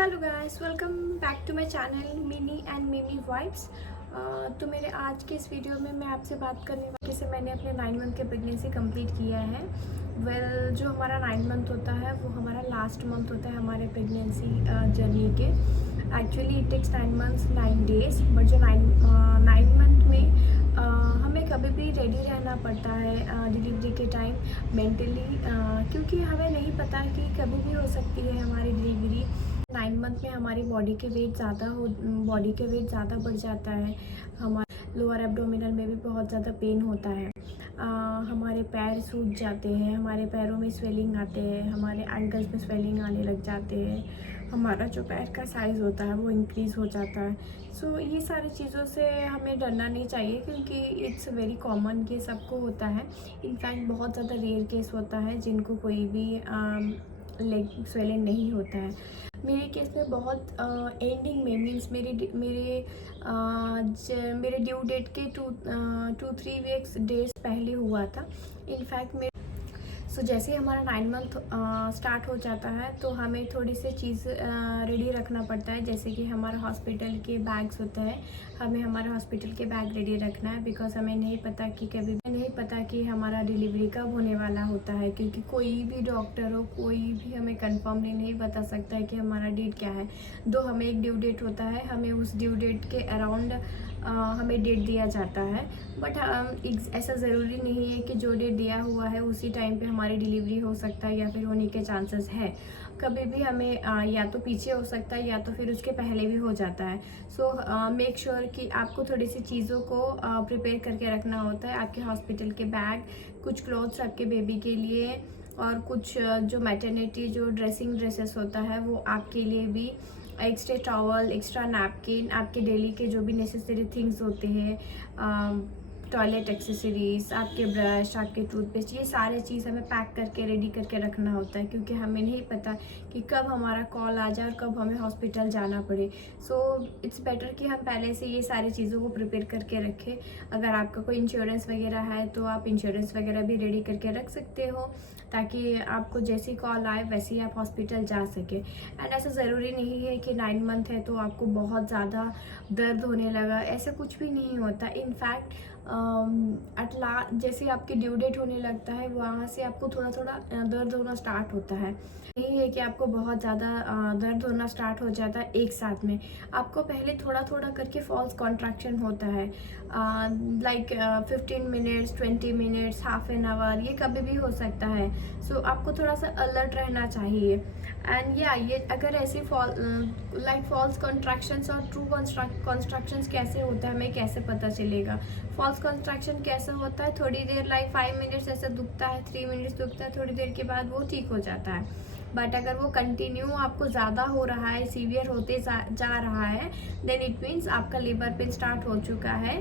Hello guys, welcome back to my channel Mini and Mimi Vibes. तो मेरे आज के इस वीडियो में मैं आपसे बात करने वाली से मैंने अपने 9 मंथ के प्रेगनेंसी कंप्लीट किया है। जो हमारा 9 मंथ होता है वो हमारा लास्ट मंथ होता है हमारे प्रेगनेंसी जर्नी के। Actually it takes 9 months 9 days, but जो 9 मंथ में हमें कभी भी रेडी रहना पड़ता है डिलीवरी के टाइम मेंटली, क्योंकि हमें नहीं पता कि कभी भी हो सकती है हमारी डिलीवरी। 9 मंथ में हमारी बॉडी के वेट ज़्यादा बढ़ जाता है। हमारे लोअर एब्डोमिनल में भी बहुत ज़्यादा पेन होता है। हमारे पैर सूज जाते हैं, हमारे पैरों में स्वेलिंग आते हैं, हमारे एंकल्स में स्वेलिंग आने लग जाते हैं। हमारा जो पैर का साइज़ होता है वो इंक्रीज़ हो जाता है। सो ये सारी चीज़ों से हमें डरना नहीं चाहिए, क्योंकि इट्स वेरी कॉमन, ये सबको होता है। इनफैक्ट बहुत ज़्यादा रेयर केस होता है जिनको कोई भी लेग स्वेलिंग नहीं होता है। मेरे केस में बहुत एंडिंग में मीन्स मेरे ड्यू डेट के 2-3 वीक्स डेज पहले हुआ था। इनफैक्ट जैसे ही हमारा 9 मंथ स्टार्ट हो जाता है तो हमें थोड़ी सी चीज़ रेडी रखना पड़ता है, जैसे कि हमारा हॉस्पिटल के बैग्स होते हैं। हमें हमारा हॉस्पिटल के बैग रेडी रखना है, बिकॉज हमें नहीं पता कि कभी भी नहीं पता कि हमारा डिलीवरी कब होने वाला होता है, क्योंकि कोई भी डॉक्टर हो कोई भी हमें कंफर्मली नहीं बता सकता है कि हमारा डेट क्या है। दो हमें एक ड्यू डेट होता है, हमें उस ड्यू डेट के अराउंड हमें डेट दिया जाता है, बट ऐसा ज़रूरी नहीं है कि जो डेट दिया हुआ है उसी टाइम पे हमारी डिलीवरी हो सकता है या फिर होने के चांसेस है। कभी भी हमें या तो पीछे हो सकता है या तो फिर उसके पहले भी हो जाता है। सो मेक श्योर कि आपको थोड़ी सी चीज़ों को प्रिपेयर करके रखना होता है। आपके हॉस्पिटल के बैग, कुछ क्लॉथ्स आपके बेबी के लिए, और कुछ जो मैटरनिटी जो ड्रेसिंग ड्रेसेस होता है वो आपके लिए भी, एक्स्ट्रा टॉवल, एक्स्ट्रा नैपकिन, आपके डेली के जो भी नेसेसरी थिंग्स होते हैं, टॉयलेट एक्सेसरीज, आपके ब्रश, आपके टूथपेस्ट, ये सारे चीज़ हमें पैक करके रेडी करके रखना होता है, क्योंकि हमें नहीं पता कि कब हमारा कॉल आ जाए और कब हमें हॉस्पिटल जाना पड़े। सो इट्स बेटर कि हम पहले से ये सारी चीज़ों को प्रिपेयर करके रखें। अगर आपका कोई इंश्योरेंस वगैरह है तो आप इंश्योरेंस वगैरह भी रेडी करके रख सकते हो, ताकि आपको जैसी कॉल आए वैसे ही आप हॉस्पिटल जा सके। एंड ऐसा ज़रूरी नहीं है कि 9 मंथ है तो आपको बहुत ज़्यादा दर्द होने लगा, ऐसा कुछ भी नहीं होता। इनफैक्ट जैसे आपकी ड्यू डेट होने लगता है वहाँ से आपको थोड़ा थोड़ा दर्द होना स्टार्ट होता है। नहीं है कि आपको बहुत ज़्यादा दर्द होना स्टार्ट हो जाता है एक साथ में। आपको पहले थोड़ा थोड़ा करके फॉल्स कॉन्ट्रैक्शन होता है, like 15 minutes, 20 minutes, half an hour, ये कभी भी हो सकता है। सो आपको थोड़ा सा अलर्ट रहना चाहिए। एंड ये अगर ऐसे फॉल्स कॉन्ट्रैक्शंस और ट्रू कॉन्ट्रैक्शंस कैसे होता है हमें कैसे पता चलेगा? फॉल्स कॉन्ट्रैक्शन कैसा होता है, थोड़ी देर लाइक 5 मिनट्स ऐसा दुखता है, 3 मिनट्स दुखता है, थोड़ी देर के बाद वो ठीक हो जाता है। बट अगर वो कंटिन्यू आपको ज़्यादा हो रहा है, सीवियर होते जा रहा है, देन इट मीन्स आपका लेबर पेन स्टार्ट हो चुका है।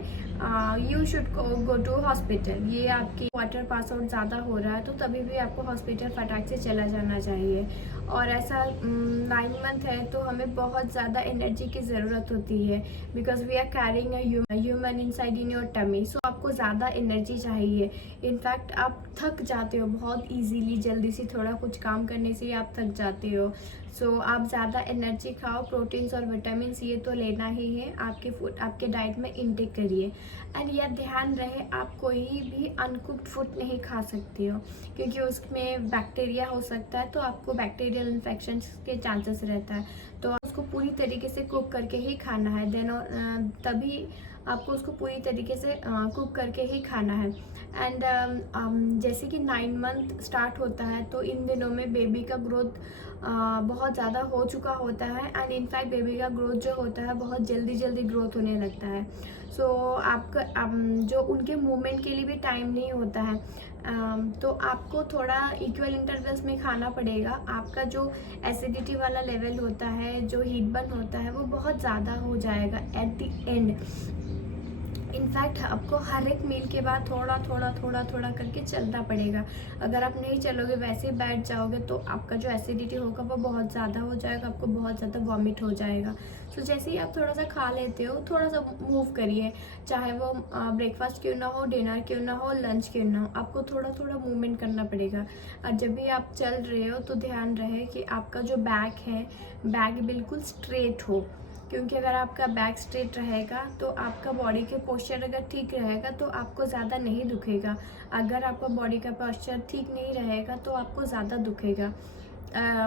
You should go to hospital. ये आपकी वाटर पास आउट ज़्यादा हो रहा है तो तभी भी आपको हॉस्पिटल फटाक से चला जाना चाहिए। और ऐसा 9 मंथ है तो हमें बहुत ज़्यादा एनर्जी की ज़रूरत होती है, because we are carrying a human inside in your tummy. So आपको ज़्यादा एनर्जी चाहिए। इनफैक्ट आप थक जाते हो बहुत ईजीली, जल्दी से थोड़ा कुछ काम करने से आप थक जाते हो। सो आप ज़्यादा एनर्जी खाओ, प्रोटीन्स और विटामिन ये तो लेना ही है, आपके डाइट में इनटेक करिए। एंड यह ध्यान रहे आप कोई भी अनकुक्ड फूड नहीं खा सकते हो, क्योंकि उसमें बैक्टीरिया हो सकता है, तो आपको बैक्टीरियल इन्फेक्शन के चांसेस रहता है। तो उसको पूरी तरीके से कुक करके ही खाना है, देन तभी आपको उसको पूरी तरीके से कुक करके ही खाना है। एंड जैसे कि 9 मंथ स्टार्ट होता है तो इन दिनों में बेबी का ग्रोथ बहुत ज़्यादा हो चुका होता है। एंड इनफैक्ट बेबी का ग्रोथ जो होता है बहुत जल्दी ग्रोथ होने लगता है। सो आपका जो उनके मूवमेंट के लिए भी टाइम नहीं होता है। तो आपको थोड़ा इक्वल इंटरवल्स में खाना पड़ेगा। आपका जो एसिडिटी वाला लेवल होता है, जो हीट बर्न होता है, वो बहुत ज़्यादा हो जाएगा एट द एंड। इनफैक्ट आपको हर एक मील के बाद थोड़ा थोड़ा थोड़ा थोड़ा करके चलना पड़ेगा। अगर आप नहीं चलोगे, वैसे ही बैठ जाओगे, तो आपका जो एसिडिटी होगा वो बहुत ज़्यादा हो जाएगा, आपको बहुत ज़्यादा वॉमिट हो जाएगा। तो जैसे ही आप थोड़ा सा खा लेते हो, थोड़ा सा मूव करिए, चाहे वो ब्रेकफास्ट क्यों ना हो, डिनर क्यों ना हो, लंच क्यों ना हो, आपको थोड़ा थोड़ा मूवमेंट करना पड़ेगा। और जब भी आप चल रहे हो तो ध्यान रहे कि आपका जो बैक है, बैक बिल्कुल स्ट्रेट हो, क्योंकि अगर आपका बैक स्ट्रेट रहेगा तो आपका बॉडी के पोस्चर अगर ठीक रहेगा तो आपको ज़्यादा नहीं दुखेगा। अगर आपका बॉडी का पोस्चर ठीक नहीं रहेगा तो आपको ज़्यादा दुखेगा।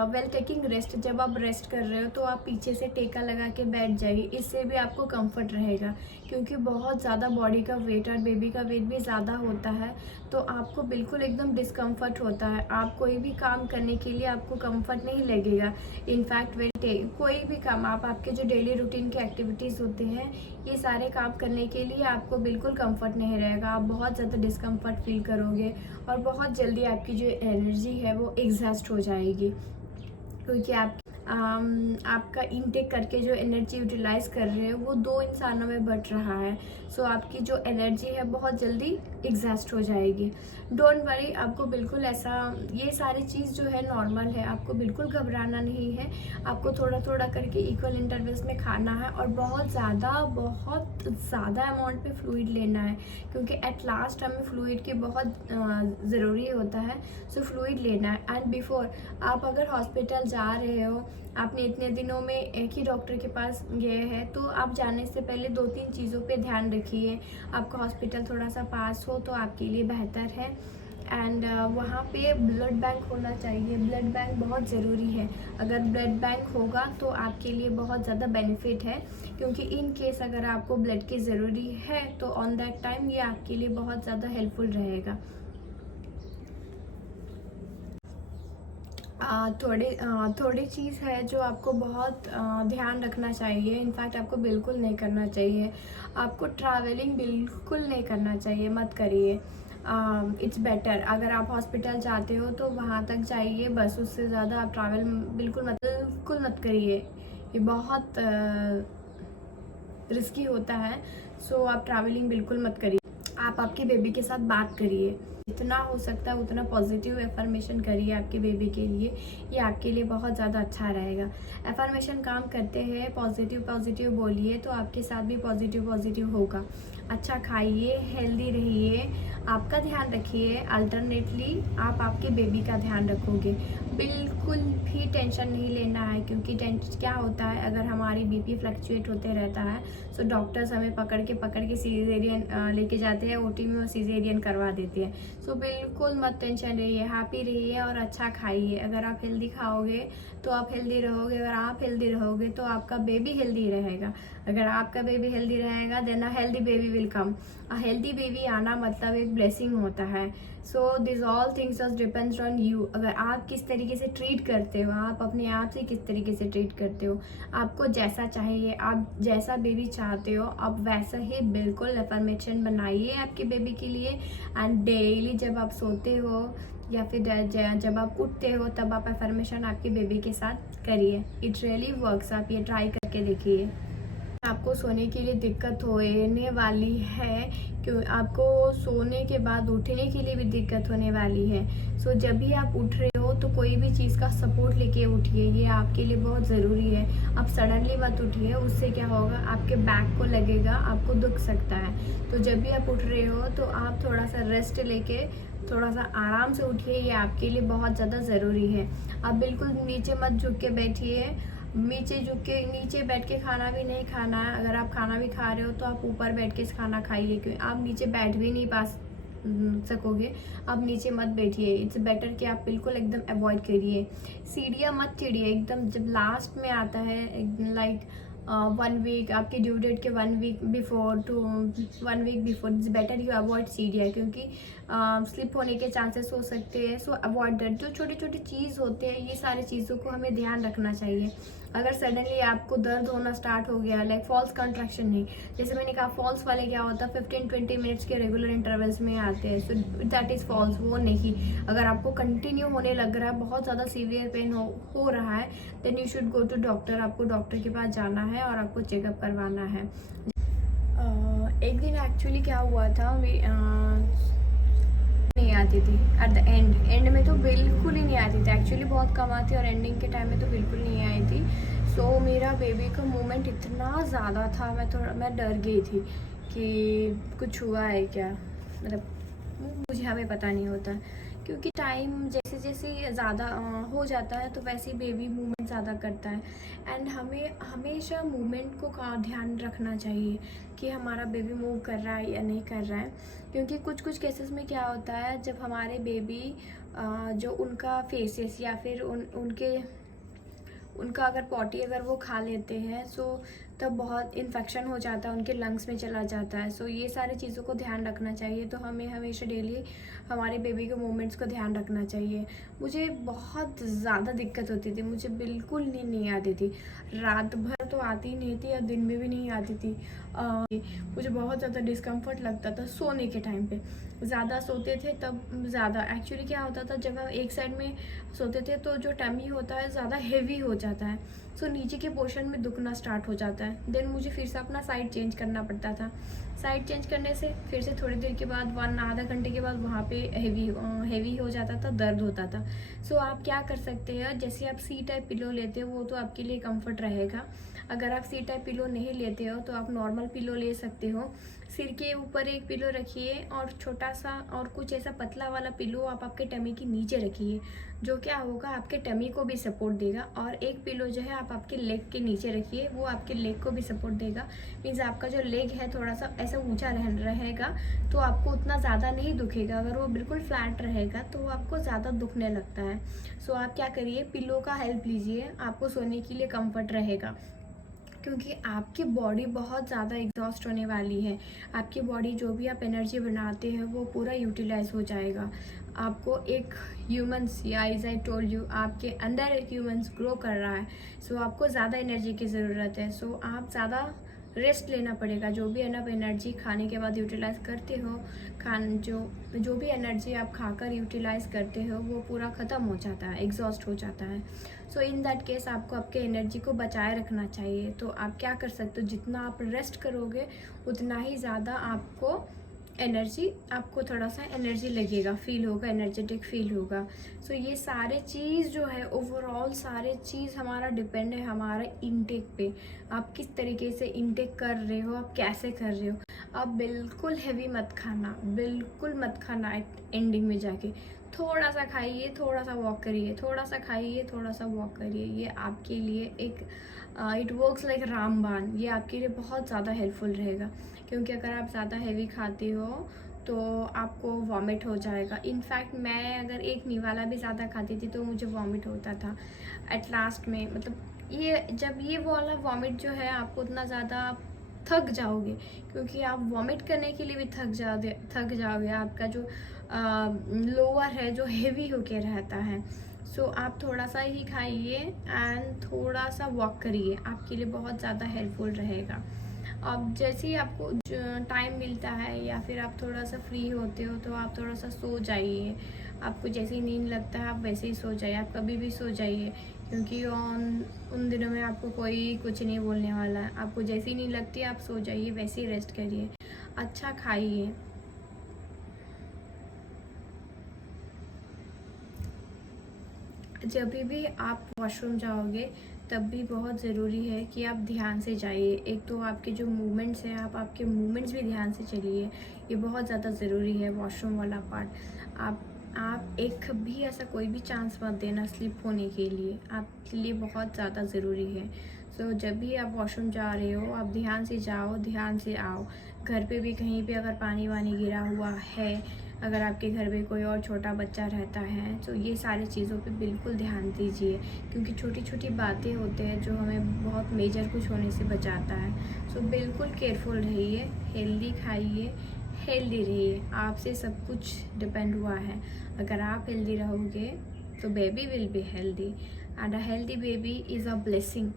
वेल टेकिंग रेस्ट, जब आप रेस्ट कर रहे हो तो आप पीछे से टेका लगा के बैठ जाइए, इससे भी आपको कंफर्ट रहेगा, क्योंकि बहुत ज़्यादा बॉडी का वेट और बेबी का वेट भी ज़्यादा होता है, तो आपको बिल्कुल एकदम डिस्कम्फर्ट होता है। आप कोई भी काम करने के लिए आपको कंफर्ट नहीं लगेगा। इनफैक्ट कोई भी काम, आप आपके जो डेली रूटीन के एक्टिविटीज़ होते हैं, ये सारे काम करने के लिए आपको बिल्कुल कंफर्ट नहीं रहेगा। आप बहुत ज़्यादा डिस्कम्फर्ट फील करोगे और बहुत जल्दी आपकी जो एनर्जी है वो एग्जॉस्ट हो जाएगी, क्योंकि आपका इनटेक करके जो एनर्जी यूटिलाइज कर रहे हो वो 2 इंसानों में बट रहा है। सो आपकी जो एनर्जी है बहुत जल्दी एग्जॉस्ट हो जाएगी। डोंट वरी, आपको बिल्कुल ऐसा, ये सारी चीज़ जो है नॉर्मल है, आपको बिल्कुल घबराना नहीं है। आपको थोड़ा थोड़ा करके इक्वल इंटरवल्स में खाना है और बहुत ज़्यादा अमाउंट पे फ्लूइड लेना है, क्योंकि एट लास्ट हमें फ्लूइड की बहुत ज़रूरी होता है। सो फ्लूइड लेना है। एंड बिफोर आप अगर हॉस्पिटल जा रहे हो, आपने इतने दिनों में एक ही डॉक्टर के पास गए हैं, तो आप जाने से पहले 2-3 चीज़ों पे ध्यान रखिए। आपका हॉस्पिटल थोड़ा सा पास हो तो आपके लिए बेहतर है। एंड वहाँ पे ब्लड बैंक होना चाहिए। ब्लड बैंक बहुत ज़रूरी है। अगर ब्लड बैंक होगा तो आपके लिए बहुत ज़्यादा बेनिफिट है, क्योंकि इन केस अगर आपको ब्लड की ज़रूरी है तो ऑन दैट टाइम ये आपके लिए बहुत ज़्यादा हेल्पफुल रहेगा। थोड़ी चीज़ है जो आपको बहुत ध्यान रखना चाहिए। इनफैक्ट आपको बिल्कुल नहीं करना चाहिए। आपको ट्रैवलिंग बिल्कुल नहीं करना चाहिए, मत करिए। इट्स बेटर, अगर आप हॉस्पिटल जाते हो तो वहाँ तक जाइए बस, उससे ज़्यादा आप ट्रैवल बिल्कुल मत करिए। ये बहुत रिस्की होता है। सो आप ट्रैवलिंग बिल्कुल मत करिए। आप आपके बेबी के साथ बात करिए, जितना हो सकता है उतना पॉजिटिव एफर्मेशन करिए आपके बेबी के लिए। ये आपके लिए बहुत ज़्यादा अच्छा रहेगा। एफर्मेशन काम करते हैं, पॉजिटिव बोलिए तो आपके साथ भी पॉजिटिव होगा। अच्छा खाइए, हेल्दी रहिए, आपका ध्यान रखिए। अल्टरनेटली आप आपके बेबी का ध्यान रखोगे। बिल्कुल भी टेंशन नहीं लेना है, क्योंकि टेंशन क्या होता है, अगर हमारी बीपी फ्लक्चुएट होते रहता है तो डॉक्टर्स हमें पकड़ के सीजेरियन लेके जाते हैं, ओटी में सीजेरियन करवा देते हैं। सो बिल्कुल मत टेंशन रहिए, हैप्पी रहिए और अच्छा खाइए। अगर आप हेल्दी खाओगे तो आप हेल्दी रहोगे, अगर आप हेल्दी रहोगे तो आपका बेबी हेल्दी रहेगा। अगर आपका बेबी हेल्दी रहेगा then a healthy baby will come. A healthy baby आना मतलब एक ब्लेसिंग होता है। So this all things just depends on you. अगर आप किस तरीके से ट्रीट करते हो, आप अपने आप से किस तरीके से ट्रीट करते हो, आपको जैसा चाहिए, आप जैसा बेबी चाहते हो, आप वैसा ही बिल्कुल अफर्मेशन बनाइए आपके बेबी के लिए। एंड डेली जब आप सोते हो या फिर जब आप उठते हो तब आप अफर्मेशन आपके बेबी के साथ करिए। It really works. आप ये ट्राई करके देखिए। आपको सोने के लिए दिक्कत होने वाली है, क्यों आपको सोने के बाद उठने के लिए भी दिक्कत होने वाली है। सो जब भी आप उठ रहे हो तो कोई भी चीज़ का सपोर्ट लेके उठिए, ये आपके लिए बहुत ज़रूरी है। आप सडनली मत उठिए, उससे क्या होगा, आपके बैक को लगेगा, आपको दुख सकता है। तो जब भी आप उठ रहे हो तो आप थोड़ा सा रेस्ट लेके थोड़ा सा आराम से उठिए, ये आपके लिए बहुत ज़्यादा ज़रूरी है। आप बिल्कुल नीचे मत झुक के बैठिए, नीचे बैठ के खाना भी नहीं खाना है। अगर आप खाना भी खा रहे हो तो आप ऊपर बैठ के खाना खाइए, क्योंकि आप नीचे बैठ भी नहीं सकोगे। आप नीचे मत बैठिए। इट्स बेटर कि आप बिल्कुल एकदम अवॉइड करिए। सीढ़ियाँ मत चढ़िए, एकदम जब लास्ट में आता है लाइक 1 वीक, आपके ड्यू डेट के 1 week before to 1 week before, it's better you avoid सीढ़ियाँ, क्योंकि स्लिप होने के चांसेस हो सकते हैं। So avoid that. जो छोटी छोटी चीज़ होते हैं, ये सारी चीज़ों को हमें ध्यान रखना चाहिए। अगर सडनली आपको दर्द होना स्टार्ट हो गया, लाइक फॉल्स कंट्रैक्शन नहीं, जैसे मैंने कहा फॉल्स वाले क्या होता है, 15-20 मिनट्स के रेगुलर इंटरवल्स में आते हैं। सो दैट इज़ फॉल्स, वो नहीं। अगर आपको कंटिन्यू होने लग रहा है, बहुत ज़्यादा सीवियर पेन हो रहा है, then you should go to doctor. आपको डॉक्टर के पास जाना है और आपको चेकअप करवाना है। एक दिन एक्चुअली क्या हुआ था, नहीं आती थी एट द एंड में तो बिल्कुल ही नहीं आती थी। एक्चुअली बहुत कम आती और एंडिंग के टाइम में तो बिल्कुल नहीं आई थी। सो मेरा बेबी का मूवमेंट इतना ज़्यादा था, मैं डर गई थी कि कुछ हुआ है क्या, मतलब मुझे हमें पता नहीं होता, क्योंकि टाइम जैसे जैसे ज़्यादा हो जाता है तो वैसे ही बेबी मूवमेंट ज़्यादा करता है। एंड हमें हमेशा मूवमेंट को का ध्यान रखना चाहिए कि हमारा बेबी मूव कर रहा है या नहीं कर रहा है। क्योंकि कुछ कुछ केसेस में क्या होता है, जब हमारे बेबी जो उनका फेसेस या फिर उनका अगर पॉटी अगर वो खा लेते हैं, सो तब बहुत इन्फेक्शन हो जाता है, उनके लंग्स में चला जाता है। सो ये सारी चीज़ों को ध्यान रखना चाहिए। तो हमें हमेशा डेली हमारे बेबी के मूवमेंट्स को ध्यान रखना चाहिए। मुझे बहुत ज़्यादा दिक्कत होती थी, मुझे बिल्कुल नींद नहीं आती थी, रात भर तो आती ही नहीं थी और दिन में भी नहीं आती थी। मुझे बहुत ज़्यादा डिस्कम्फर्ट लगता था सोने के टाइम पे। ज़्यादा सोते थे तब ज़्यादा, एक्चुअली क्या होता था, जब हम एक साइड में सोते थे तो जो टमी होता है ज़्यादा हेवी हो जाता है, सो नीचे के पोर्शन में दुखना स्टार्ट हो जाता है। देन मुझे फिर से अपना साइड चेंज करना पड़ता था। साइड चेंज करने से फिर से थोड़ी देर के बाद आधा घंटे के बाद वहाँ पे हेवी हो जाता था, दर्द होता था। सो आप क्या कर सकते हैं, जैसे आप सी टाइप पिलो लेते हो वो तो आपके लिए कंफर्ट रहेगा। अगर आप सी टाइप पिलो नहीं लेते हो तो आप नॉर्मल पिलो ले सकते हो। सिर के ऊपर एक पिलो रखिए और छोटा सा और कुछ ऐसा पतला वाला पिलो आप आपके टमी के नीचे रखिए, जो क्या होगा आपके टमी को भी सपोर्ट देगा। और एक पिलो जो है आप आपके लेग के नीचे रखिए, वो आपके लेग को भी सपोर्ट देगा। मीन्स आपका जो लेग है थोड़ा सा ऐसा ऊंचा रहेगा तो आपको उतना ज़्यादा नहीं दुखेगा। अगर वो बिल्कुल फ्लैट रहेगा तो वो आपको ज़्यादा दुखने लगता है। सो आप क्या करिए, पिलो का हेल्प लीजिए, आपको सोने के लिए कम्फर्ट रहेगा। क्योंकि आपकी बॉडी बहुत ज़्यादा एग्जॉस्ट होने वाली है। आपकी बॉडी जो भी आप एनर्जी बनाते हैं वो पूरा यूटिलाइज हो जाएगा। आपको एक ह्यूमंस, या एज आई टोल्ड यू, आपके अंदर एक ह्यूमंस ग्रो कर रहा है। सो आपको ज़्यादा एनर्जी की ज़रूरत है। सो आप ज़्यादा रेस्ट लेना पड़ेगा। जो भी एनफ एनर्जी खाने के बाद यूटिलाइज करते हो, जो भी एनर्जी आप खाकर यूटिलाइज करते हो वो पूरा ख़त्म हो जाता है, एग्जॉस्ट हो जाता है। सो इन दैट केस आपको आपके एनर्जी को बचाए रखना चाहिए। तो आप क्या कर सकते हो, जितना आप रेस्ट करोगे उतना ही ज़्यादा आपको थोड़ा सा एनर्जी लगेगा, फील होगा, एनर्जेटिक फील होगा। सो ये सारे चीज़ जो है, ओवरऑल सारे चीज़ हमारा डिपेंड है हमारे इनटेक पे। आप किस तरीके से इनटेक कर रहे हो, आप कैसे कर रहे हो। आप बिल्कुल हैवी मत खाना, बिल्कुल मत खाना। एंडिंग में जाके थोड़ा सा खाइए, थोड़ा सा वॉक करिए, थोड़ा सा खाइए, थोड़ा सा वॉक करिए। ये आपके लिए एक इट वर्क्स लाइक रामबाण। ये आपके लिए बहुत ज़्यादा हेल्पफुल रहेगा। क्योंकि अगर आप ज़्यादा हैवी खाते हो तो आपको वॉमिट हो जाएगा। इनफैक्ट मैं अगर एक निवाला भी ज़्यादा खाती थी तो मुझे वॉमिट होता था एट लास्ट में। मतलब ये वाला वॉमिट जो है, आपको उतना ज़्यादा आप थक जाओगे, क्योंकि आप वॉमिट करने के लिए भी थक जाओगे। आपका जो लोअर है जो हेवी होके रहता है। सो आप थोड़ा सा ही खाइए एंड थोड़ा सा वॉक करिए, आपके लिए बहुत ज़्यादा हेल्पफुल रहेगा। अब जैसे ही आपको टाइम मिलता है या फिर आप थोड़ा सा फ्री होते हो तो आप थोड़ा सा सो जाइए। आपको जैसे ही नींद लगता है आप वैसे ही सो जाइए, आप कभी भी सो जाइए। क्योंकि उन दिनों में आपको कोई कुछ नहीं बोलने वाला है। आपको जैसे ही नींद लगती है आप सो जाइए, वैसे ही रेस्ट करिए, अच्छा खाइए। जब भी आप वॉशरूम जाओगे तब भी बहुत ज़रूरी है कि आप ध्यान से जाइए। एक तो आपके जो मूवमेंट्स हैं, आप आपके मूवमेंट्स भी ध्यान से चलिए, ये बहुत ज़्यादा ज़रूरी है वॉशरूम वाला पार्ट। आप एक भी ऐसा कोई भी चांस मत देना स्लिप होने के लिए, आपके लिए बहुत ज़्यादा ज़रूरी है। सो जब भी आप वॉशरूम जा रहे हो आप ध्यान से जाओ, ध्यान से आओ। घर पे भी कहीं पे अगर पानी वानी गिरा हुआ है, अगर आपके घर में कोई और छोटा बच्चा रहता है तो ये सारी चीज़ों पे बिल्कुल ध्यान दीजिए। क्योंकि छोटी छोटी बातें होते हैं जो हमें बहुत मेजर कुछ होने से बचाता है। सो बिल्कुल केयरफुल रहिए, हेल्दी खाइए, हेल्दी रहिए। आपसे सब कुछ डिपेंड हुआ है। अगर आप हेल्दी रहोगे तो baby will be healthy, and a healthy baby is a blessing.